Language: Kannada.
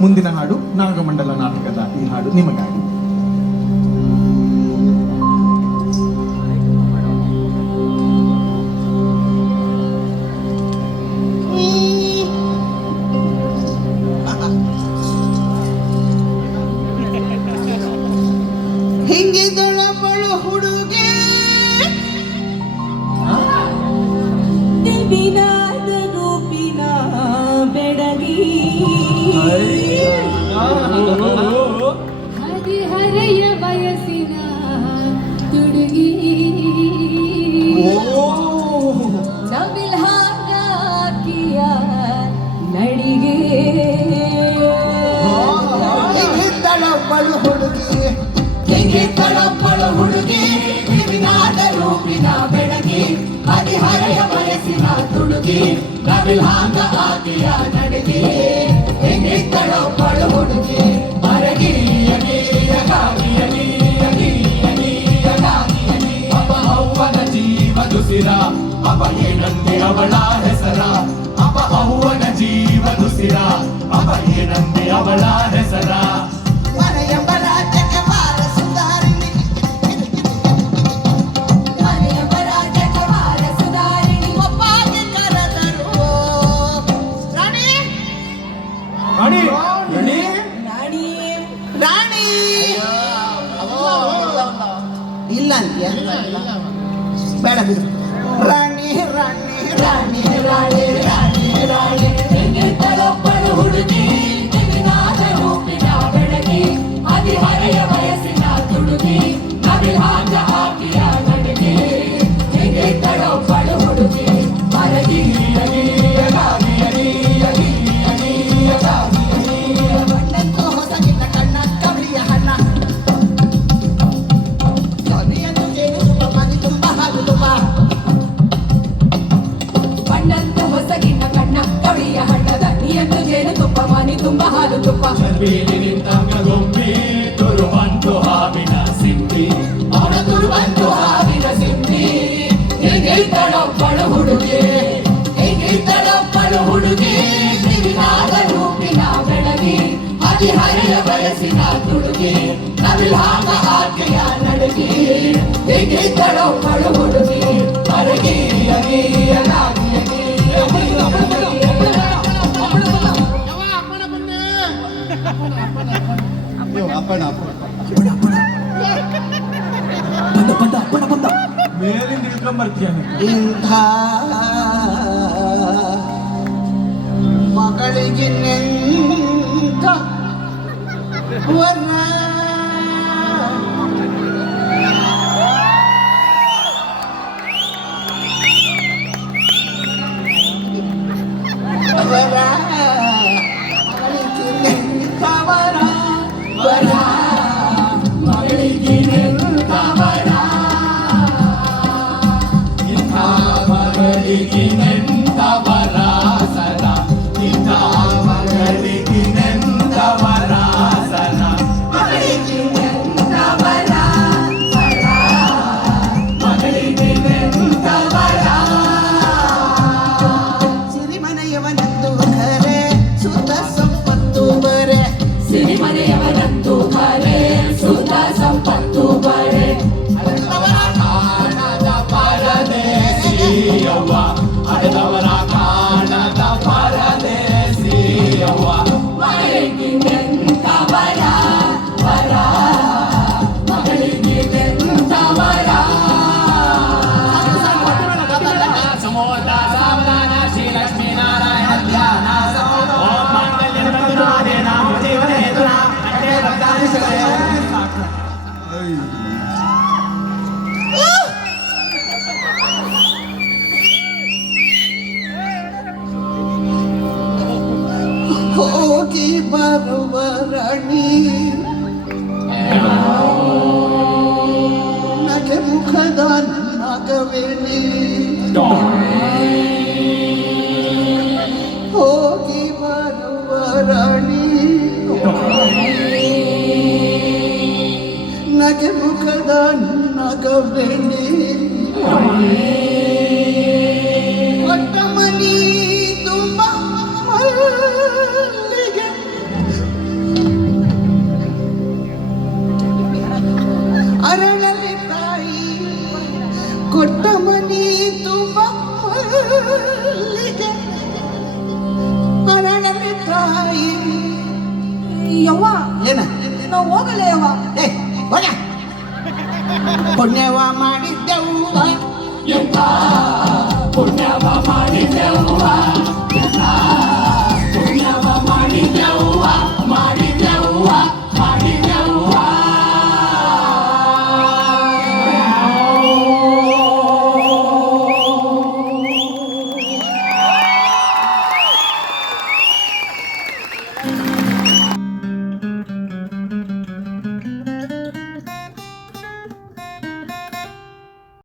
ಮುಂದಿನ ಹಾಡು ನಾಗಮಂಡಲ ನಾಟಕದ ಈ ಹಾಡು ನಿಮಗಾಗಿ. ಹಿಂಗಿದಳ ಬಳು ಹುಡುಗೆ ದಿವಿನಾದ ರೂಪಿನ ಬೆಡಗಿ ಹದಿಹರೆಯ ವಯಸ್ಸಿನ ತುಡುಗಿ ನವಿಲ್ ಹಾಕಿಯ ನಡಿಗೆ ಹಿಂಗಿದ್ದಳ ಬಳು ಹುಡುಗಿ ಹಿಂಗಿದ್ದಳ ಬಳು ಹುಡುಗಿ ದಿವಿನಾದ ರೂಪಿನ ಬೆಡಗಿ ಹದಿಹರೆಯ ವಯಸ್ಸಿನ ತುಡುಗಿ ನವಿಲ್ ಹಾಕಿಯ ನಡಿಗೆ ಹಿಂಗಿದ್ದಳ ಬಳು ಹುಡುಗಿ ಅಪ ಏನಂತೆ ಅವಳ ಹೆಸರ ಅಪ ಅವ್ವನ ಜೀವದುಸಿರ ಅಪ ಏನಂತೆ ಅವಳ ಹೆಸರ ಮನೆಯಂಬ ರಾಜ್ಯಕ್ಕೆ ವಾರಸುದಾರಿಣಿ ಮನೆಯಂಬ ರಾಜ್ಯಕ್ಕೆ ವಾರಸುದಾರಿಣಿ ಒಪ್ಪಾಗಿ ಕರೆದರು ರಾಣಿ ರಾಣಿ ರಾಣಿ ರಾಣಿ ರಾಣಿ ಇಲ್ಲ ಅಂತ್ಯ ಬೇಡ ಬಿಡು ರಾಣಿ ರಾಣಿ ರಾಣಿ ರಾಣಿ ರಾಣಿ ರಾಣಿ ಹಿಂಗಿದ್ದಳೊಬ್ಬಳು ಹುಡುಗಿ ದಿವಿನಾದ ರೂಪಿನ ಬೆಡಗಿ ಹದಿಹರೆಯ ವಯಸ್ಸಿನ ತುಡುಗಿ ನವಿಲ್ ಹಾಕಿಯ ನಡಿಗೆ ಹಿಂಗಿದ್ದಳೊಬ್ಬಳು ಹುಡುಗಿ ಮರಗಿ ಬಣ್ಣಕ್ಕೂ ಹೊಸಗಿನ ಕಣ್ಣ ಕವಳಿಯ ಹಣ್ಣ ಕೊನೆಯನ್ನು ಜೇನುತುಪ್ಪ ಮನೆ ತುಂಬ ಹಾಲು ತುಪ್ಪ ಬಣ್ಣಂತ ಹೊಸಗಿನ ಕಣ್ಣ ಕವಳಿಯ ಹಣ್ಣದ ನೀಯನ್ನು ಜೇನುತುಪ್ಪ ಮನೆ ತುಂಬ ಹಾಲು ತುಪ್ಪ ಬೀದಿ ನಿಂತಾಗ ಗೊಂಬಿ ತುರುಬಂತು ಹಾವಿನ ಸಿಂಪಿ ಅವನ ತುರುಬಂತು ಹಾವಿನ ಸಿಂಪಿ ಹಿಂಗಿದ್ದಳೊಬ್ಬಳು ಹುಡುಗಿ ಹಿಂಗಿದ್ದಳೊಬ್ಬಳು ಹುಡುಗಿ ದಿವಿನಾದ ರೂಪಿನ ಬೆಳಗಿ ಹದಿಹರೆಯ ವಯಸ್ಸಿನ ತುಡುಗಿ ನವಿಲ್ ಹಾಕಿಯ ನಡುಗಿ ಹಿಂಗಿದ್ದಳೊಬ್ಬಳು ಹುಡುಗಿ ಮರಗಿ ಮೇಲಿಂದ ಇಳ್ಕೊಂಬರ್ತೀಯ ಇಂಥ ಮಗಳಿಗೆ ನೆಂತ ವರ ವರ ಮಗಳಿಗೆ ನೆಂತ ವರ ವರ ಮಗಳಿಗೆ ನೆಂತ ವರ ಮಗಳಿಗಿನೆಂತವರ ಸರ ಇಂಥ ಮಗಳಿಗಿನೆಂತವರ ಸರ ಸಿರಿಮನೆಯವನಂದು ಖರೆ ಸುತ್ತ ಸಂಪತ್ತು ಬರೆ ಸಿರಿಮನೆಯವನಂದು ಖರೆ ಸುತ್ತ ಸಂಪತ್ತು ಬರೆ ಅದವರ ಕಾಣದ ಪರದೇಸಿಯವ್ವ ಅದವರ ಕಾಣದ ಪರದೇಸಿಯವ್ವ ಮಗಳಿಗಿನೆಂತ ವರ ವರ ಮಗಳಿಗಿನೆಂತ ವರ ಸಮೋದ ಸಾವಧಾನ ಶ್ರೀ ಲಕ್ಷ್ಮೀ ನಾರಾಯಣ ಧ್ಯಾನ ಓಂ ಮಂಗಲ್ಯಂ ತಂತುನಾದೇ ನಾಮ ಜೀವನ ಹೇತುನ ಅಗ್ನೇ ಭಕ್ತಾನಿ ಶರಣೆ. ಹೋಗಿ ಬರುವ ರಾಣಿ ನಗೆ ಮುಖದ ನಾಗವೇಣಿ ಹೋಗಿ ಬರುವ ರಾಣಿ ನಗೆ ಮುಖದ ನಾಗವೇಣಿ ಕೊಟ್ಟ ಮನಿ ತುಂಬ ಮಲ್ಲಿಗೆ ಮಲ್ಲಿಗೆ ಅರಳಲಿ ತಾಯಿ. ಯವ್ವ ಏನ ನಾವು ಹೋಗಲ್ಲ ಯವ್ವ. ಏ ಹೋಗ ಪುಣ್ಯವ ಮಾಡಿ